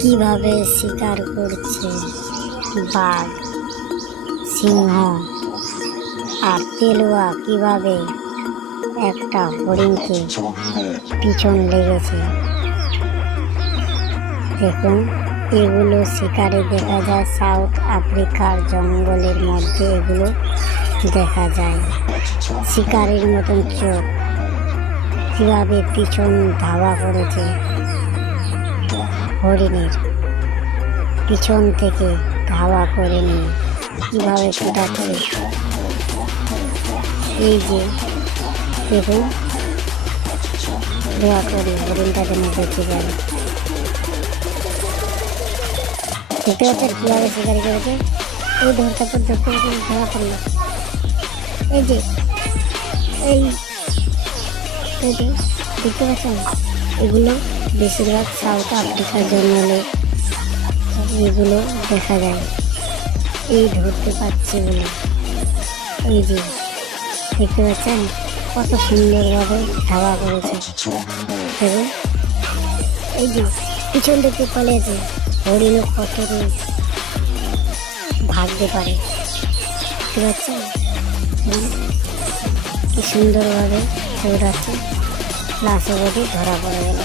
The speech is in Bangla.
কিভাবে শিকার করছে বাঘ, সিংহ আর তেলুয়া কিভাবে একটা হরিণকে পিছন লেগেছে। দেখুন, এগুলো শিকারে দেখা যায় সাউথ আফ্রিকার জঙ্গলের মধ্যে, এগুলো দেখা যায়। শিকারের মতন চোখ, কিভাবে পিছন ধাওয়া করেছে হরিণের, পিছন থেকে ধাওয়া করে নিয়ে কীভাবে ছুটাচ্ছে। এই যে দেখুন, দোয়া করি হরিণটা যেন বেঁচে যায়। দেখতে পাচ্ছেন কীভাবে শিকারি করেছে। এই ধরতে ধরা পড়লো। এই যে এই দেখতে পাচ্ছেন, এগুলো বেশিরভাগ সাউথ আফ্রিকার জঙ্গলে এগুলো দেখা যায়। এই ধরতে পারছে এগুলো। এই যে দেখতে পাচ্ছেন কত সুন্দরভাবে ধাওয়া করেছে। দেখুন, এই যে পিছন থেকে পালিয়েছে। হরিণও কত ভাগতে পারে, দেখতে পাচ্ছেন কি সুন্দরভাবে দৌড়াচ্ছে। লাস্ট অবধি ধরা পড়ে গেল।